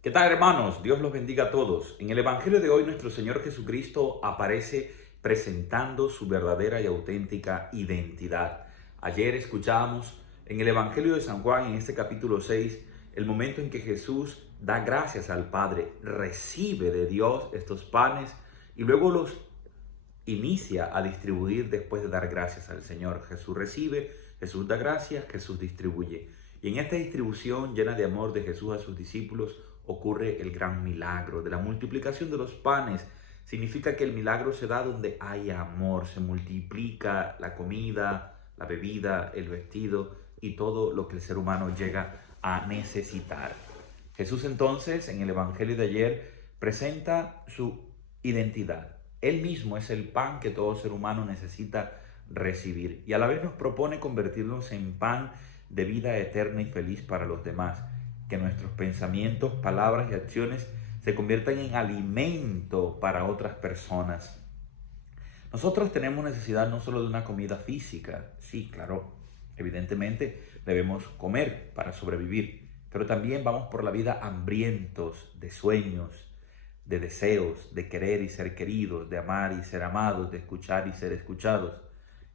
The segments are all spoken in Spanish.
¿Qué tal, hermanos? Dios los bendiga a todos. En el Evangelio de hoy nuestro Señor Jesucristo aparece presentando su verdadera y auténtica identidad. Ayer escuchábamos en el Evangelio de San Juan, en este capítulo 6, el momento en que Jesús da gracias al Padre, recibe de Dios estos panes y luego los inicia a distribuir después de dar gracias al Señor. Jesús recibe, Jesús da gracias, Jesús distribuye. Y en esta distribución llena de amor de Jesús a sus discípulos ocurre el gran milagro de la multiplicación de los panes. Significa que el milagro se da donde hay amor, se multiplica la comida, la bebida, el vestido y todo lo que el ser humano llega a necesitar. Jesús entonces en el Evangelio de ayer presenta su identidad. Él mismo es el pan que todo ser humano necesita recibir y a la vez nos propone convertirnos en pan de vida eterna y feliz para los demás. Que nuestros pensamientos, palabras y acciones se conviertan en alimento para otras personas. Nosotros tenemos necesidad no solo de una comida física, sí, claro, evidentemente debemos comer para sobrevivir, pero también vamos por la vida hambrientos de sueños, de deseos, de querer y ser queridos, de amar y ser amados, de escuchar y ser escuchados.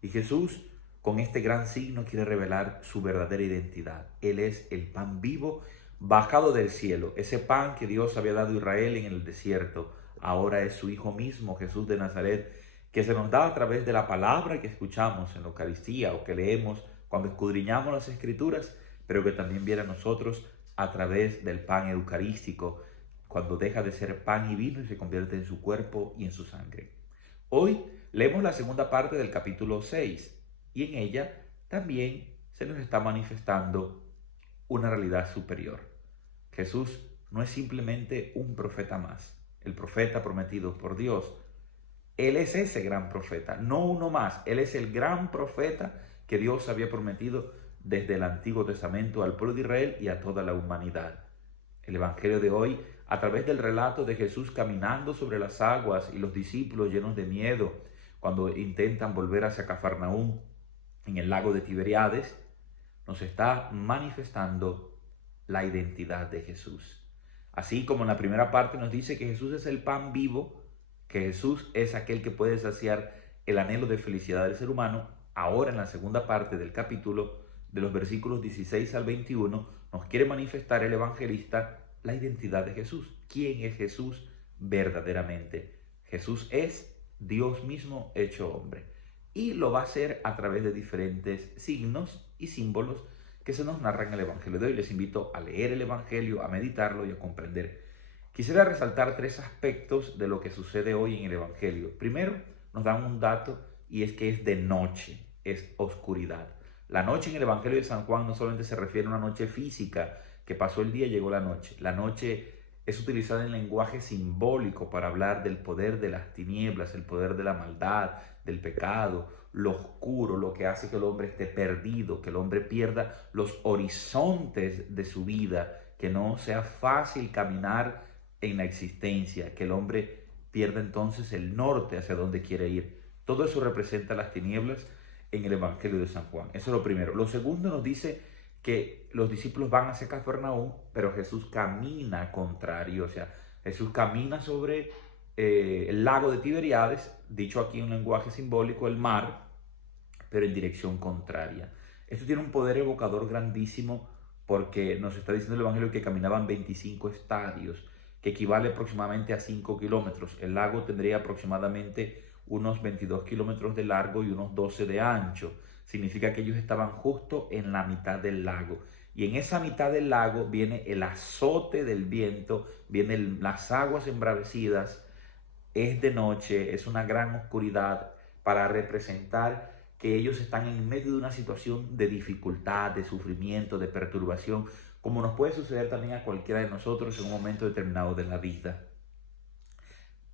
Y Jesús, con este gran signo, quiere revelar su verdadera identidad. Él es el pan vivo bajado del cielo, ese pan que Dios había dado a Israel en el desierto. Ahora es su Hijo mismo, Jesús de Nazaret, que se nos da a través de la palabra que escuchamos en la Eucaristía o que leemos cuando escudriñamos las Escrituras, pero que también viene a nosotros a través del pan eucarístico, cuando deja de ser pan y vino y se convierte en su cuerpo y en su sangre. Hoy leemos la segunda parte del capítulo 6 y en ella también se nos está manifestando una realidad superior. Jesús no es simplemente un profeta más, el profeta prometido por Dios. Él es ese gran profeta, no uno más. Él es el gran profeta que Dios había prometido desde el Antiguo Testamento al pueblo de Israel y a toda la humanidad. El Evangelio de hoy, a través del relato de Jesús caminando sobre las aguas y los discípulos llenos de miedo cuando intentan volver hacia Cafarnaúm en el lago de Tiberíades, nos está manifestando la identidad de Jesús. Así como en la primera parte nos dice que Jesús es el pan vivo, que Jesús es aquel que puede saciar el anhelo de felicidad del ser humano, ahora en la segunda parte del capítulo, de los versículos 16 al 21, nos quiere manifestar el evangelista la identidad de Jesús. ¿Quién es Jesús verdaderamente? Jesús es Dios mismo hecho hombre. Y lo va a hacer a través de diferentes signos y símbolos que se nos narran en el Evangelio de hoy. Les invito a leer el Evangelio, a meditarlo y a comprender. Quisiera resaltar tres aspectos de lo que sucede hoy en el Evangelio. Primero, nos dan un dato y es que es de noche, es oscuridad. La noche en el Evangelio de San Juan no solamente se refiere a una noche física, que pasó el día y llegó la noche. La noche es utilizada en lenguaje simbólico para hablar del poder de las tinieblas, el poder de la maldad, del pecado, lo oscuro, lo que hace que el hombre esté perdido, que el hombre pierda los horizontes de su vida, que no sea fácil caminar en la existencia, que el hombre pierda entonces el norte hacia donde quiere ir. Todo eso representa las tinieblas en el Evangelio de San Juan. Eso es lo primero. Lo segundo nos dice que los discípulos van hacia Cafarnaúm, pero Jesús camina contrario, o sea, Jesús camina sobre el lago de Tiberíades, dicho aquí en un lenguaje simbólico, el mar, pero en dirección contraria. Esto tiene un poder evocador grandísimo porque nos está diciendo el Evangelio que caminaban 25 estadios, que equivale aproximadamente a 5 kilómetros. El lago tendría aproximadamente unos 22 kilómetros de largo y unos 12 de ancho. Significa que ellos estaban justo en la mitad del lago. Y en esa mitad del lago viene el azote del viento, vienen las aguas embravecidas, es de noche, es una gran oscuridad para representar que ellos están en medio de una situación de dificultad, de sufrimiento, de perturbación, como nos puede suceder también a cualquiera de nosotros en un momento determinado de la vida.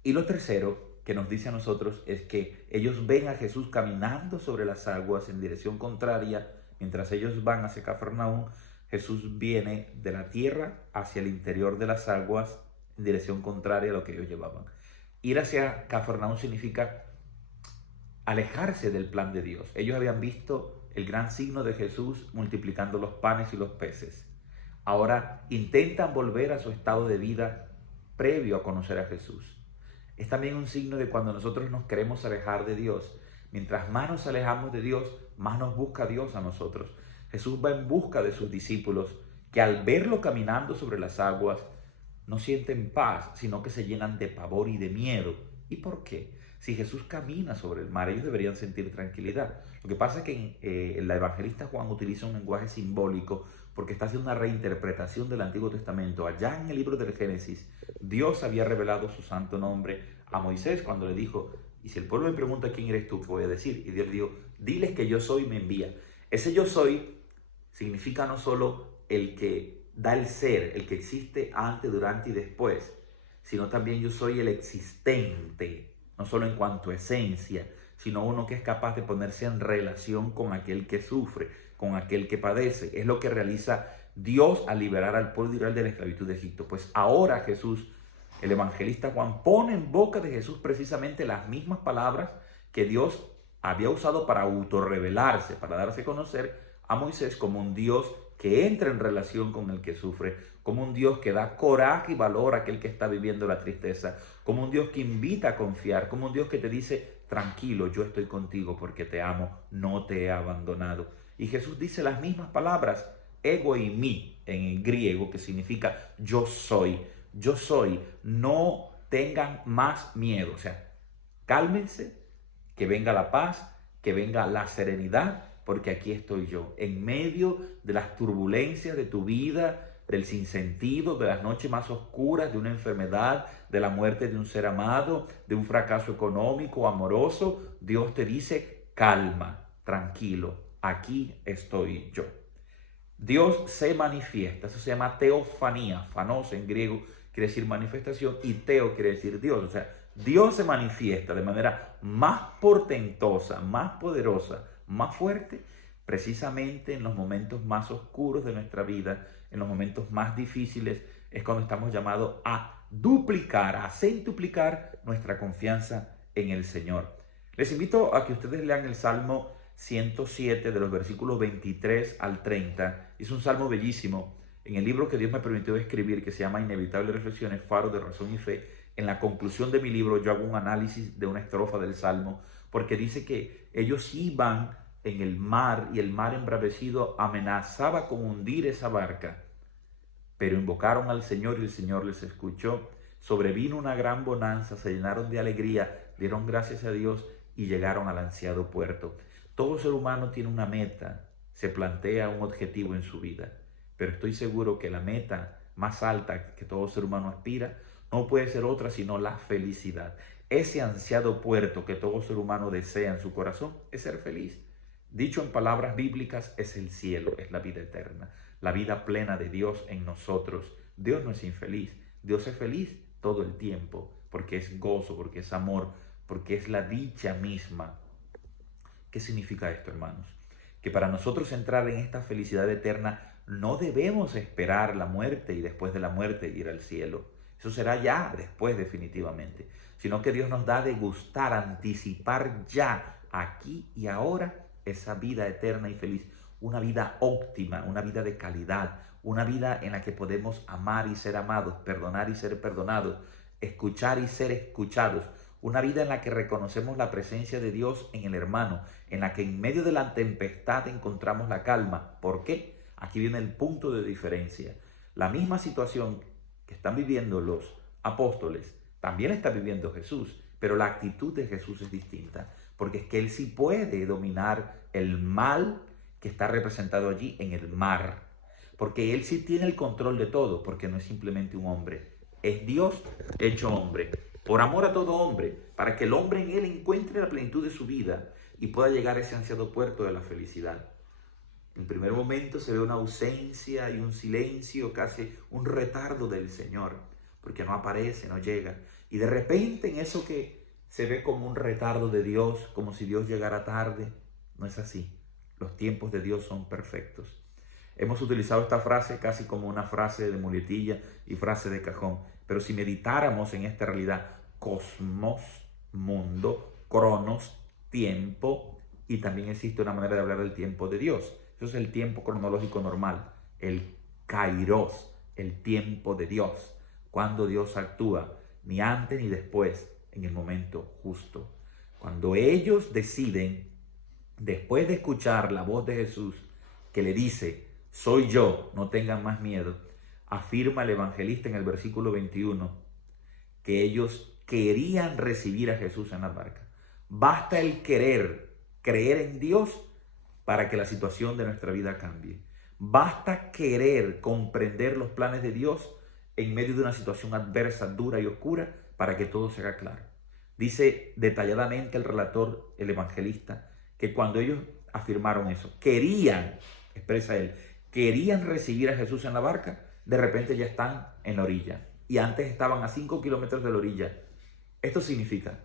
Y lo tercero que nos dice a nosotros es que ellos ven a Jesús caminando sobre las aguas en dirección contraria, mientras ellos van hacia Cafarnaúm. Jesús viene de la tierra hacia el interior de las aguas en dirección contraria a lo que ellos llevaban. Ir hacia Cafarnaúm significa alejarse del plan de Dios. Ellos habían visto el gran signo de Jesús multiplicando los panes y los peces. ahora intentan volver a su estado de vida previo a conocer a Jesús. Es también un signo de cuando nosotros nos queremos alejar de Dios. Mientras más nos alejamos de Dios, más nos busca Dios a nosotros. Jesús va en busca de sus discípulos que al verlo caminando sobre las aguas no sienten paz, sino que se llenan de pavor y de miedo. ¿Y por qué? Si Jesús camina sobre el mar, ellos deberían sentir tranquilidad. Lo que pasa es que el evangelista Juan utiliza un lenguaje simbólico porque está haciendo una reinterpretación del Antiguo Testamento. Allá en el libro del Génesis, Dios había revelado su santo nombre a Moisés cuando le dijo: y si el pueblo me pregunta quién eres tú, ¿qué voy a decir? Y Dios le dijo: diles que yo soy, me envía. Ese yo soy significa no solo el que da el ser, el que existe antes, durante y después, sino también yo soy el existente, no solo en cuanto a esencia, sino uno que es capaz de ponerse en relación con aquel que sufre, con aquel que padece. Es lo que realiza Dios al liberar al pueblo de Israel de la esclavitud de Egipto. Pues ahora Jesús, el evangelista Juan, pone en boca de Jesús precisamente las mismas palabras que Dios había usado para autorrevelarse, para darse a conocer a Moisés como un Dios que entra en relación con el que sufre, como un Dios que da coraje y valor a aquel que está viviendo la tristeza, como un Dios que invita a confiar, como un Dios que te dice: tranquilo, yo estoy contigo porque te amo, no te he abandonado. Y Jesús dice las mismas palabras, ego y mi, en el griego, que significa yo soy, no tengan más miedo. O sea, cálmense, que venga la paz, que venga la serenidad, porque aquí estoy yo, en medio de las turbulencias de tu vida, del sinsentido, de las noches más oscuras, de una enfermedad, de la muerte de un ser amado, de un fracaso económico, amoroso. Dios te dice: calma, tranquilo, aquí estoy yo. Dios se manifiesta, eso se llama teofanía, fanos en griego quiere decir manifestación y teo quiere decir Dios. O sea, Dios se manifiesta de manera más portentosa, más poderosa, más fuerte, precisamente en los momentos más oscuros de nuestra vida, en los momentos más difíciles, es cuando estamos llamados a duplicar, a centuplicar nuestra confianza en el Señor. Les invito a que ustedes lean el Salmo 107 de los versículos 23 al 30. Es un salmo bellísimo. En el libro que Dios me permitió escribir, que se llama Inevitables Reflexiones, Faro de Razón y Fe, en la conclusión de mi libro yo hago un análisis de una estrofa del salmo, porque dice que ellos iban en el mar y el mar embravecido amenazaba con hundir esa barca, pero invocaron al Señor y el Señor les escuchó. Sobrevino una gran bonanza, se llenaron de alegría, dieron gracias a Dios y llegaron al ansiado puerto. Todo ser humano tiene una meta, se plantea un objetivo en su vida, pero estoy seguro que la meta más alta que todo ser humano aspira no puede ser otra sino la felicidad. Ese ansiado puerto que todo ser humano desea en su corazón es ser feliz. Dicho en palabras bíblicas, es el cielo, es la vida eterna, la vida plena de Dios en nosotros. Dios no es infeliz, Dios es feliz todo el tiempo, porque es gozo, porque es amor, porque es la dicha misma. ¿Qué significa esto, hermanos? Que para nosotros entrar en esta felicidad eterna no debemos esperar la muerte y después de la muerte ir al cielo. Eso será ya después definitivamente. Sino que Dios nos da de gustar, anticipar ya, aquí y ahora, esa vida eterna y feliz. Una vida óptima, una vida de calidad, una vida en la que podemos amar y ser amados, perdonar y ser perdonados, escuchar y ser escuchados. Una vida en la que reconocemos la presencia de Dios en el hermano, en la que en medio de la tempestad encontramos la calma. ¿Por qué? Aquí viene el punto de diferencia. La misma situación que están viviendo los apóstoles, también está viviendo Jesús, pero la actitud de Jesús es distinta, porque es que Él sí puede dominar el mal que está representado allí en el mar, porque Él sí tiene el control de todo, porque no es simplemente un hombre, es Dios hecho hombre, por amor a todo hombre, para que el hombre en Él encuentre la plenitud de su vida y pueda llegar a ese ansiado puerto de la felicidad. En primer momento se ve una ausencia y un silencio, casi un retardo del Señor, porque no aparece, no llega. Y de repente en eso que se ve como un retardo de Dios, como si Dios llegara tarde, no es así. Los tiempos de Dios son perfectos. Hemos utilizado esta frase casi como una frase de muletilla y frase de cajón, pero si meditáramos en esta realidad, cosmos, mundo, cronos, tiempo, y también existe una manera de hablar del tiempo de Dios. Eso es el tiempo cronológico normal, el Kairos, el tiempo de Dios, cuando Dios actúa, ni antes ni después, en el momento justo. Cuando ellos deciden, después de escuchar la voz de Jesús, que le dice, soy yo, no tengan más miedo, afirma el evangelista en el versículo 21, que ellos querían recibir a Jesús en la barca. Basta el querer, creer en Dios para que la situación de nuestra vida cambie. Basta querer comprender los planes de Dios en medio de una situación adversa, dura y oscura, para que todo se haga claro. Dice detalladamente el relator, el evangelista, que cuando ellos afirmaron eso, expresa él, querían recibir a Jesús en la barca, de repente ya están en la orilla. Y antes estaban a 5 kilómetros de la orilla. Esto significa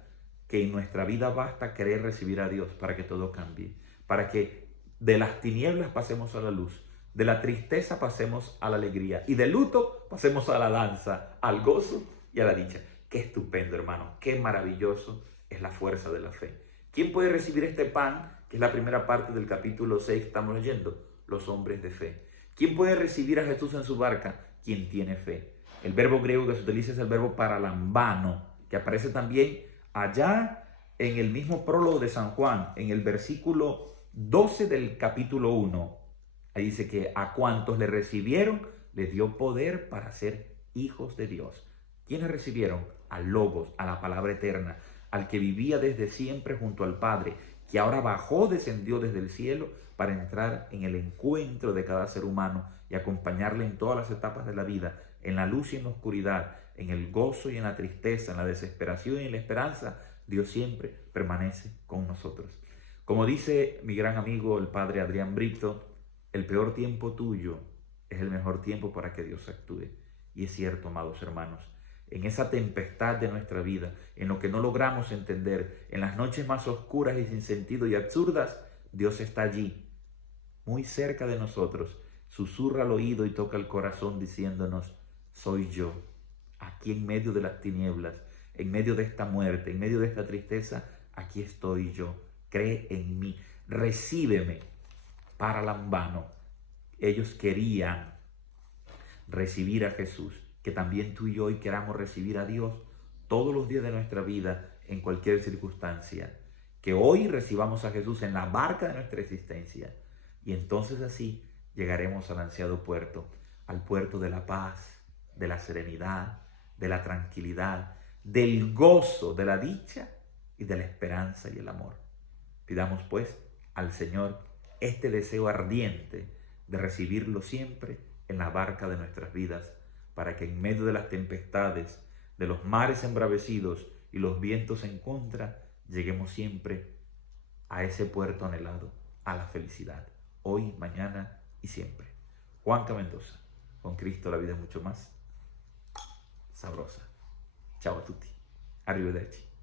que en nuestra vida basta querer recibir a Dios para que todo cambie, para que de las tinieblas pasemos a la luz, de la tristeza pasemos a la alegría y del luto pasemos a la danza, al gozo y a la dicha. Qué estupendo, hermano, qué maravilloso es la fuerza de la fe. ¿Quién puede recibir este pan? Que es la primera parte del capítulo 6 que estamos leyendo, los hombres de fe. ¿Quién puede recibir a Jesús en su barca? Quien tiene fe. El verbo griego que se utiliza es el verbo paralambano, que aparece también allá en el mismo prólogo de San Juan, en el versículo 12 del capítulo 1. Ahí dice que a cuantos le recibieron, les dio poder para ser hijos de Dios. ¿Quiénes recibieron? Al Logos, a la palabra eterna, al que vivía desde siempre junto al Padre, que ahora bajó, descendió desde el cielo para entrar en el encuentro de cada ser humano y acompañarle en todas las etapas de la vida, en la luz y en la oscuridad, en el gozo y en la tristeza, en la desesperación y en la esperanza. Dios siempre permanece con nosotros. Como dice mi gran amigo el padre Adrián Brito, el peor tiempo tuyo es el mejor tiempo para que Dios actúe. Y es cierto, amados hermanos, en esa tempestad de nuestra vida, en lo que no logramos entender, en las noches más oscuras y sin sentido y absurdas, Dios está allí, muy cerca de nosotros, susurra al oído y toca el corazón diciéndonos, soy yo, aquí en medio de las tinieblas, en medio de esta muerte, en medio de esta tristeza, aquí estoy yo, cree en mí, recíbeme. Paralambano. Ellos querían recibir a Jesús, que también tú y yo hoy queramos recibir a Dios todos los días de nuestra vida, en cualquier circunstancia. Que hoy recibamos a Jesús en la barca de nuestra existencia. Y entonces así llegaremos al ansiado puerto, al puerto de la paz, de la serenidad, de la tranquilidad, del gozo, de la dicha y de la esperanza y el amor. Pidamos pues al Señor este deseo ardiente de recibirlo siempre en la barca de nuestras vidas, para que en medio de las tempestades, de los mares embravecidos y los vientos en contra, lleguemos siempre a ese puerto anhelado, a la felicidad, hoy, mañana y siempre. Juanca Mendoza, con Cristo la vida es mucho más sabrosa. Ciao a tutti, arrivederci.